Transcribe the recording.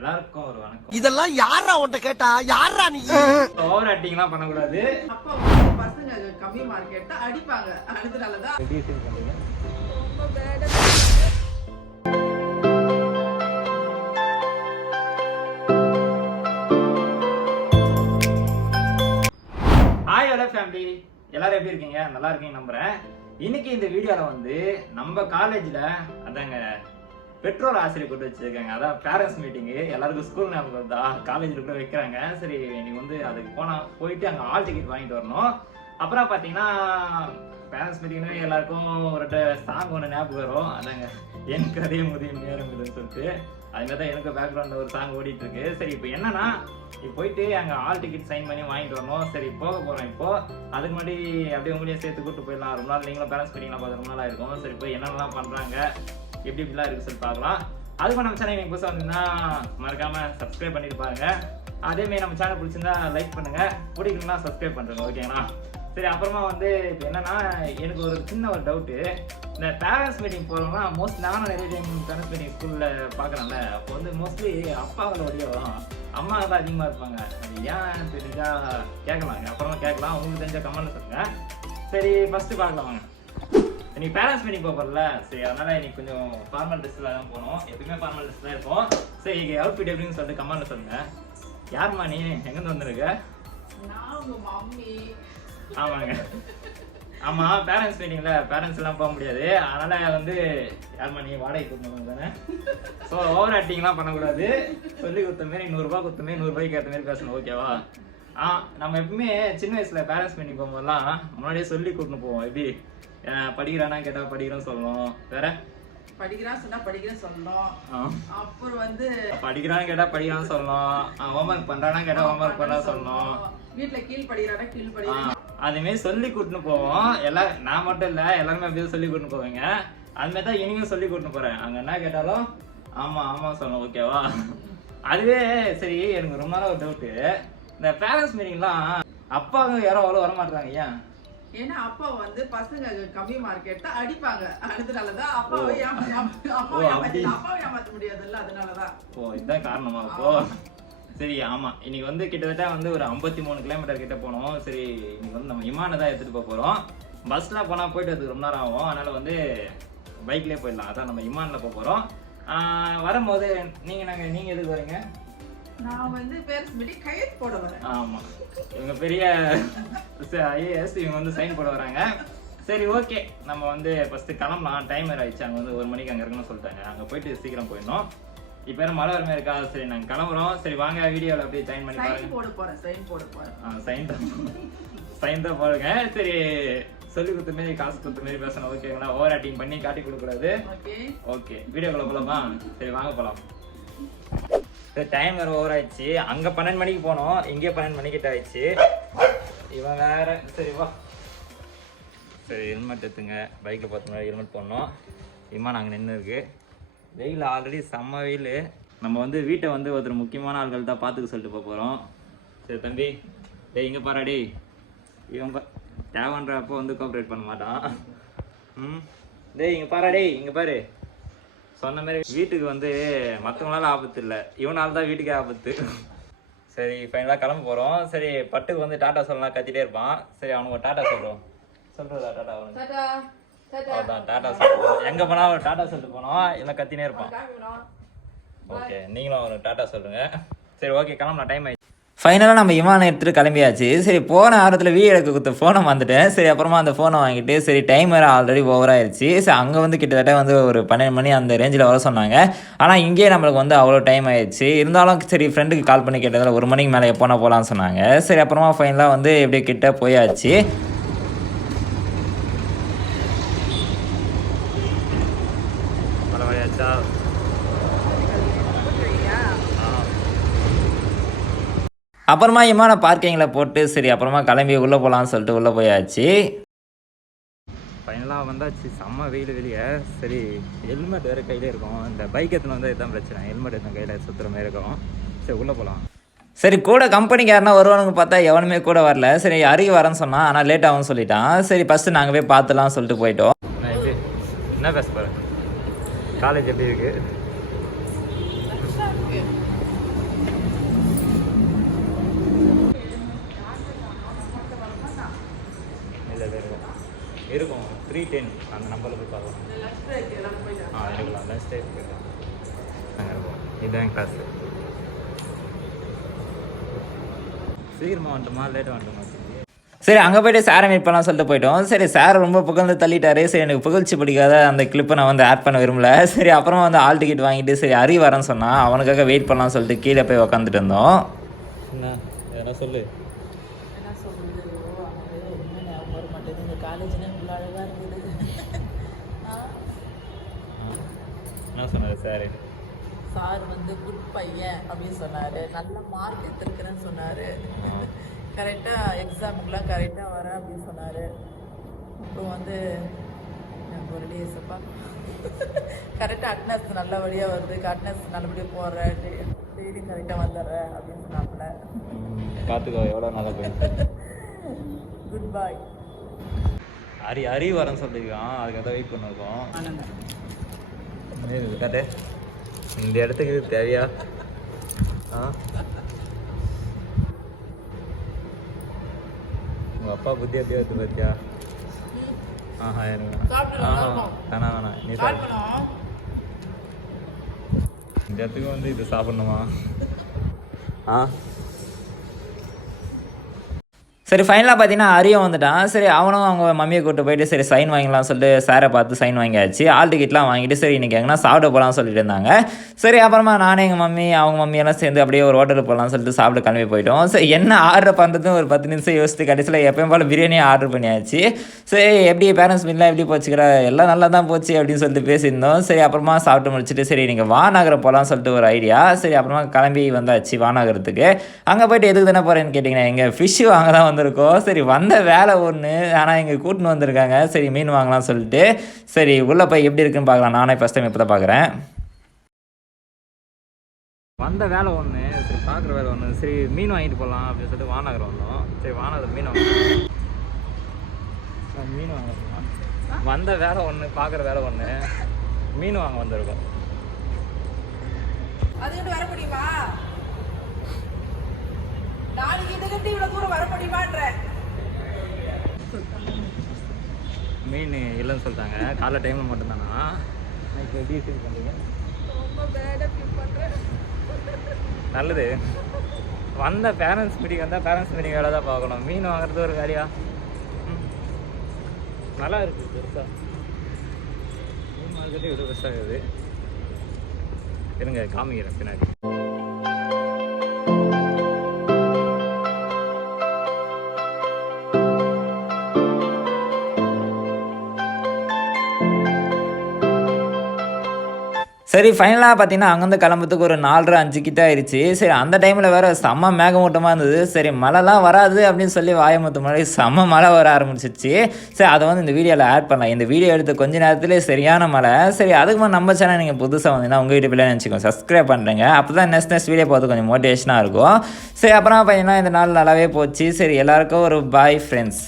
எல்லாருக்கும் ஒரு வணக்கம். இதெல்லாம் யாரா உன்கிட்ட கேட்டா? யாரா நீ? ஓவர் ஆக்டிங்லாம் பண்ணக்கூடாது. அப்பா பசங்க கம்மி மார்க் எடுத்தா அடிப்பாங்க. அதனாலதான் எப்படி ஃபீல் பண்றீங்க? ரொம்ப பேடா. ஹாய் ஹலோ ஃபேமிலி, எல்லாரும் எப்படி இருக்கீங்க? நல்லா இருக்கீங்க நம்புறேன். இன்னைக்கு இந்த வீடியோல வந்து நம்ம காலேஜ்ல அதாங்க பெற்றோர் ஆசிரியர் கூட்டு வச்சிருக்காங்க. அதான் பேரண்ட்ஸ் மீட்டிங்கு. எல்லாருக்கும் ஸ்கூல் ஞாபகம் தான், காலேஜில் கூட வைக்கிறாங்க. சரி, இன்னைக்கு வந்து அதுக்கு போயிட்டு அங்கே ஆல் டிக்கெட் வாங்கிட்டு வரணும். அப்புறம் பார்த்தீங்கன்னா பேரண்ட்ஸ் மீட்டிங்னு எல்லாருக்கும் ஒரு சாங் ஒன்று ஞாபகம் வரும். அதாங்க எனக்கு அதே முதியும் நேரம் இதுன்னு சொல்லிட்டு அதுமாதிரி தான் எனக்கு பேக்ரவுண்டில் ஒரு சாங் ஓடிட்டு இருக்கு. சரி, இப்போ என்னன்னா இப்போ போயிட்டு அங்கே ஆல் டிக்கெட் சைன் பண்ணி வாங்கிட்டு வரணும். சரி, போக போகிறோம். இப்போ அதுக்கு முன்னாடி அப்படியே உங்களையும் சேர்த்து கூப்பிட்டு போயிடலாம். ரொம்ப நாள் நீங்களும் பேரண்ட்ஸ் மீட்டிங்லாம் பார்த்து ரொம்ப நாளாக இருக்கும். சரி, போய் என்னென்னலாம் பண்ணுறாங்க, எப்படி இப்படிலாம் இருக்குது சொல்லி பார்க்கலாம். அதுக்கு நம்ம சேனல் நீங்கள் புதுசாக வந்தீங்கன்னா மறக்காமல் சப்ஸ்கிரைப் பண்ணிட்டு பாருங்க. அதேமாதிரி நம்ம சேனல் பிடிச்சிருந்தா லைக் பண்ணுங்கள், பிடிக்கணும்னா சப்ஸ்கிரைப் பண்ணுறேங்க. ஓகேங்களா? சரி, அப்புறமா வந்து இப்போ என்னன்னா எனக்கு ஒரு சின்ன ஒரு டவுட்டு. இந்த பேரண்ட்ஸ் மீட்டிங் போகிறோம்னா மோஸ்ட்லி நானும் நிறைய டைம் பேரண்ட்ஸ் மீட்டிங் ஸ்கூலில் பார்க்குறேன்ல. அப்போ வந்து மோஸ்ட்லி அப்பாங்களோடைய அம்மா தான் அதிகமாக இருப்பாங்க. அது ஏன் தெரிஞ்சால் கேட்கலாம், அப்புறமா கேட்கலாம். உங்களுக்கு தெரிஞ்ச கமெண்ட்ல சொல்லுங்கள். சரி, ஃபஸ்ட்டு பார்க்கலாம் வாங்க. இன்னைக்கு பேரண்ட்ஸ் மீட்டிங் போகிறல. சரி, அதனால் இன்னைக்கு கொஞ்சம் ஃபார்மல் ட்ரெஸ்ஸில் தான் போகணும். எப்பவுமே ஃபார்மல் ட்ரெஸ் தான் இருக்கும். சரி, அவுட்ஃபிட் எப்படின்னு சொல்லிட்டு கமெண்ட்ல சொல்லுங்கள். யாருமா நீ, எங்கேருந்து வந்துருக்க? நான் உங்க மம்மி. ஆமாங்க, ஆமாம். பேரண்ட்ஸ் மீட்டிங்கில் பேரண்ட்ஸ் எல்லாம் போக முடியாது. அதனால் வந்து யாருமா நீ வாடகை கொடுக்கணும் தானே. ஸோ ஓவர் ஆக்டிங்லாம் பண்ணக்கூடாது. சொல்லி கொடுத்த மாரி 100 ரூபா கொடுத்த மாரி 100 ரூபாய்க்கு ஏற்ற மாரி பேசணும். ஓகேவா? நம்ம எப்பவுமே சின்ன வயசில் பேரண்ட்ஸ் மீட்டிங் போகும்போதெல்லாம் முன்னாடியே சொல்லி கூட்டின்னு போவோம். எப்படி படிக்கிறானா கேட்டால் படிக்கிறோன்னு சொல்லணும். வேற படிக்கிறான்னு சொன்னா படிக்கிறேன்னு சொல்லணும். அப்புறம் வந்து படிக்கிறான்னு கேட்டால் படிக்கிறான்னு சொல்லணும். ஹோம்ஒர்க் பண்ணுறானா கேட்டால் ஹோம்ஒர்க் பண்ணா சொல்லணும். வீட்டில் கீழ் படிக்கிறானா கீழ் படிக்கிறான். அதுமாரி சொல்லி கூட்டின்னு போவோம். நான் மட்டும் இல்லை, எல்லாருமே அப்படியே சொல்லி கூட்டின்னு போவீங்க. அதுமாரி தான் இனிமே சொல்லி கூட்டின்னு போகிறேன். அங்கே என்ன கேட்டாலும் ஆமாம் ஆமாம் சொல்லணும். ஓகேவா? அதுவே சரி. எனக்கு ரொம்ப நாளாக ஒரு டவுட்டு. இந்த பேரண்ட்ஸ் மீட்டிங்லாம் அப்பாவும் யாரும் அவ்வளோ வரமாட்டாங்க. ஏன்? ஏன்னா அப்பா வந்து பசங்க கம்மி மார்க் எடுத்தா அடிப்பாங்க. அதனாலதான் அப்பாவை ஏமாத்த முடியாதுல்ல. அதனாலதான். ஓ, இதுதான் காரணமா? அப்போ சரி. ஆமா, இன்னைக்கு வந்து கிட்டத்தட்ட வந்து ஒரு 53 கிலோமீட்டர் கிட்ட போனோம். சரி, இன்னைக்கு வந்து நம்ம விமானம் தான் எடுத்துட்டு போக போறோம். பஸ்ல போனா போயிட்டு அதுக்கு ரொம்ப நேரம் ஆகும். அதனால வந்து பைக்லயே போயிடலாம். அதான் நம்ம விமானில் போக போறோம். வரும்போது நீங்க எதுக்கு வரீங்க? நான் வந்து பேரண்ட்ஸ் மீட்டிங் கையெழுத்து போட வரேன். ஆமா, இவங்க பெரிய ஐஏஎஸ், இவங்க வந்து சைன் போட வராங்க. சரி, ஓகே. நம்ம வந்து ஃபர்ஸ்ட் கிளம்பலாம். டைமர் ஆயிடுச்சு. அங்கே வந்து 1 மணிக்கு அங்கே இருக்கணும்னு சொல்லிட்டாங்க. அங்கே போயிட்டு சீக்கிரம் போயிடணும். இப்போ வேற மழை வரமே இருக்கா? சரி, நாங்கள் கிளம்புறோம். சரி, வாங்க வீடியோவில் அப்படியே ஜாயின் பண்ணி பாருங்க. சைன் தான் போடுங்க. சரி, சொல்லி கொடுத்த மாரி காசு கொடுத்த மாரி பேசணும். ஓகேங்களா? ஓவர் ஆக்டிங் பண்ணி காட்டி கொடுக்கூடாது. ஓகே, வீடியோக்குள்ள போலாமா? சரி, வாங்க போகலாம். சரி, டைம் வேறு ஓவர் ஆயிடுச்சு. அங்கே 12 மணிக்கு போனோம், இங்கே 12 மணிக்கிட்ட ஆயிடுச்சு. இவன் வேற. சரி, வா. சரி, ஹெல்மெட் எடுத்துங்க. பைக்கில் பார்த்தோம்னா ஹெல்மெட் போடணும். விமானம் அங்கே நின்று இருக்கு. வெயில் ஆல்ரெடி செம்ம வெயில். நம்ம வந்து வீட்டை வந்து ஒருத்தர் முக்கியமான ஆள்கள் தான் பார்த்துக்க சொல்லிட்டு போக போகிறோம். சரி தம்பி, டேய் இங்கே பாராடி. இவன் தேவைன்றப்போ வந்து கோஆப்ரேட் பண்ண மாட்டான். டேய் இங்கே பாராடி, இங்கே பாரு. சொன்ன மாதிரி வீட்டுக்கு வந்து மற்றவங்களால ஆபத்து இல்லை, இவனால தான் வீட்டுக்கே ஆபத்து. சரி, ஃபைனலாக கிளம்ப போகிறோம். சரி, பட்டுக்கு வந்து டாட்டா சொல்லலாம் கத்திட்டே இருப்பான். சரி, அவனுக்கு ஒரு டாட்டா சொல்கிறோம். சொல்கிறதா டாட்டா? அவனுக்கு அதான் டாட்டா சொல்லுவோம். எங்கே போனால் டாட்டா சொல்லிட்டு போனோம், இல்லை கத்தினே இருப்பான். ஓகே, நீங்களும் அவனுக்கு டாட்டா சொல்லுங்க. சரி, ஓகே, கிளம்பலாம். டைம் ஆயிடுச்சு. ஃபைனலாக நம்ம விமானம் எடுத்துகிட்டு கிளம்பியாச்சு. சரி, போன ஆரத்தில் எடுக்க கொடுத்த ஃபோனை வந்துட்டேன். சரி, அப்புறமா அந்த ஃபோனை வாங்கிட்டு சரி, டைம் வேறு ஆல்ரெடி ஓவராகிடுச்சு. சரி, அங்கே வந்து கிட்டத்தட்ட வந்து ஒரு 12 மணி அந்த ரேஞ்சில் வர சொன்னாங்க. ஆனால் இங்கேயே நம்மளுக்கு வந்து அவ்வளோ டைம் ஆயிடுச்சு. இருந்தாலும் சரி, ஃப்ரெண்டுக்கு கால் பண்ணி கேட்டதில் 1 மணிக்கு மேலே எப்போனா போகலான்னு சொன்னாங்க. சரி, அப்புறமா ஃபைனலாக வந்து எப்படியே கிட்ட போயாச்சு. அப்புறமா விமான பார்க்கிங்கில் போட்டு சரி, அப்புறமா கிளம்பி உள்ளே போகலான்னு சொல்லிட்டு உள்ளே போயாச்சு. ஃபைனலாக வந்தாச்சு. செம்ம வெயில் வெளியே. சரி, ஹெல்மெட் வேறு கையில் இருக்கும். இந்த பைக் எடுத்துன்னு வந்து இதுதான் பிரச்சனை. ஹெல்மெட் எடுத்து கையில் சுற்றுற மாதிரி இருக்கும். சரி, உள்ளே போகலாம். சரி, கூட கம்பெனிக்கு யாருன்னா வருவானுங்க பார்த்தா எவனுமே கூட வரல. சரி, அருகே வரேன்னு சொன்னான், ஆனால் லேட் ஆகும்னு சொல்லிட்டான். சரி, ஃபஸ்ட்டு நாங்கள் போய் பார்த்துலாம் சொல்லிட்டு போயிட்டோம். என்ன பேச போகிறேன்? காலேஜ் எப்படி இருக்குது? 10 அந்த நம்பரில் போய் பார்க்கலாம். லஞ்ச் பிரேக் எல்லாம் போயிட்டு இருக்கலாம் லஞ்ச் டைம் போயிடலாம். நாங்கள் இருப்போம். இதுதான் கிளாஸ். சீக்கிரமாக வந்துட்டோமா லேட்டாக வந்துட்டோமா? சரி அங்கே போய்ட்டு சாரை மீட் பண்ணலாம் சொல்லிட்டு போயிட்டோம். சரி சார் ரொம்ப புகழ்ந்து தள்ளிட்டாரு. சரி எனக்கு புகழ்ச்சி பிடிக்காத அந்த கிளிப்பை நான் வந்து ஆட் பண்ண விரும்பல. சரி அப்புறமா வந்து ஆல் டிக்கெட் வாங்கிட்டு சரி அரி வரேன்னு சொன்னால் அவனுக்காக வெயிட் பண்ணலாம் சொல்லிட்டு கீழே போய் உக்காந்துட்டு இருந்தோம். என்ன எதனா சொல்லு. என்ன சொல்றது, என்ன ஞாபகம் வர மாட்டேங்குது. இந்த காலேஜ்னா இவ்வளோ அழகாக இருந்தது. என்ன சொன்னார் சார்? சார் வந்து குட் பையன் அப்படின்னு சொன்னார். நல்ல மார்க் எடுத்துருக்கிறேன்னு சொன்னார். கரெக்டாக எக்ஸாமுக்குலாம் கரெக்டாக வரேன் அப்படின்னு சொன்னார். அப்புறம் வந்து ஒரு டேஸப்பா கரெக்டாக அட்னஸ் நல்லபடியாக வருது, அட்னஸ் நல்லபடியாக போடுறேன், டெய்லி கரெக்டாக வந்துடுறேன் அப்படின்னு சொன்னாப்புல. பார்த்துக்கோ எவ்வளோ நல்லா போயிடுச்சு. குட் பாய். அரி வரேன்னு சொல்லியிருக்கான். அதுக்காக தான் வெயிட் பண்ணிருக்கோம். காட்டு இந்த இடத்துக்கு இது தேவையா? உங்கள் அப்பா புத்தி எப்படி வருது பார்த்தியா? எனக்கு வேணாம் நீ சாப்பிடு. இந்த இடத்துக்கு வந்து இது சாப்பிட்ணுமா? சரி ஃபைனலாக பார்த்தீங்கன்னா அரியும் வந்துட்டான். சரி அவனும் அவங்க மம்மியை கூப்பிட்டு போயிட்டு சரி சைன் வாங்கலாம் சொல்லிட்டு சாரை பார்த்து சைன் வாங்கியாச்சு. ஆல் டிக்கெட்லாம் வாங்கிட்டு சரி இன்றைக்கி எங்கன்னா சாப்பிட போகலான்னு சொல்லிட்டு இருந்தாங்க. சரி அப்புறமா நானே எங்கள் மம்மி அவங்க மம்மியெல்லாம் சேர்ந்து அப்படியே ஒரு ஹோட்டலுக்கு போகலான்னு சொல்லிட்டு சாப்பிட்டு கிளம்பி போயிட்டோம். சரி என்ன ஆர்டர் பண்ணுறதுன்னு ஒரு 10 நிமிஷம் யோசித்து கடைசியில் எப்பயும் போல் பிரியாணியை ஆர்டர் பண்ணியாச்சு. சரி எப்படி பேரண்ட்ஸ் மீட்லாம் எப்படி போச்சுக்கிற எல்லாம் நல்லா தான் போச்சு அப்படின்னு சொல்லிட்டு பேசியிருந்தோம். சரி அப்புறமா சாப்பிட்டு முடிச்சுட்டு சரி நீங்கள் வானகரம் போகலான்னு சொல்லிட்டு ஒரு ஐடியா. சரி அப்புறமா கிளம்பி வந்தாச்சு வானகரத்துக்கு. அங்கே போய்ட்டு எதுக்கு தானே போகிறேன்னு கேட்டிங்கன்னா எங்கள் ஃபிஷ்ஷு வாங்க தான் வந்திருக்கோம். சரி வந்த வேலை ஒன்று, ஆனால் இங்கே கூட்டின்னு வந்திருக்காங்க. சரி மீன் வாங்கலாம் சொல்லிட்டு சரி உள்ளே போய் எப்படி இருக்குன்னு பார்க்கலாம். நானே ஃபஸ்ட் டைம் இப்போ தான் பார்க்குறேன். வந்த வேலை ஒன்று, சரி பார்க்குற வேலை ஒன்று. சரி மீன் வாங்கிட்டு போகலாம் அப்படின்னு சொல்லிட்டு வானகரம் வந்தோம். சரி வானகரம் மீன் வாங்க வந்த வேலை ஒன்று, பார்க்குற வேலை ஒன்று, மீன் வாங்க வந்திருக்கோம். அதுக்கிட்ட வர முடியுமா? நாளைக்கு இதுக்கிட்ட இவ்வளோ தூரம் வர முடியுமான்ற மீன் இல்லைன்னு சொல்லிட்டாங்க. காலை டைமில் மட்டும்தானா? இப்போ எப்படி ஃபீல் பண்ணுறீங்க? ரொம்ப பேடாக ஃபீல் பண்ணுறேன். நல்லது. வந்த பேரண்ட்ஸ் மீட்டிங் வந்தால் பேரண்ட்ஸ் மீட்டிங் வேலை தான் பார்க்கணும். மீன் வாங்குறது ஒரு வேலையா? நல்லா இருக்குது பெருசாக. மீன் மார்க்கெட்டு இவ்வளோ பெருசாக இருக்குது. இருங்க காமிக்கிறேன் பின்னாடி. சரி ஃபைனலாக பார்த்தீங்கன்னா அங்கேருந்து கிளம்புறதுக்கு ஒரு 4:30-5 கிட்ட ஆயிடுச்சு. சரி அந்த டைமில் வேறு செம்ம மேகமூட்டமாக இருந்தது. சரி மழைலாம் வராது அப்படின்னு சொல்லி வாயமுத்து முன்னாடி செம்ம மழை வர ஆரம்பிச்சிச்சு. சரி அதை வந்து இந்த வீடியோவில் ஆட் பண்ணலாம். இந்த வீடியோ எடுத்து கொஞ்ச நேரத்துலேயே சரியான மழை. சரி அதுக்கு மேலே நம்ம சேனல் நீங்கள் புதுசாக வந்தீங்கன்னா உங்கள் வீட்டு பிள்ளைன்னு நினச்சிக்கோங்க, சப்ஸ்கிரைப் பண்ணுறேங்க. அப்போ தான் நெக்ஸ்ட் வீடியோ பார்த்து கொஞ்சம் மோட்டிவேஷனாக இருக்கும். சரி அப்புறம் பார்த்தீங்கன்னா இந்த நாள் நல்லாவே போச்சு. சரி எல்லாருக்கும் ஒரு பாய் ஃப்ரெண்ட்ஸ்.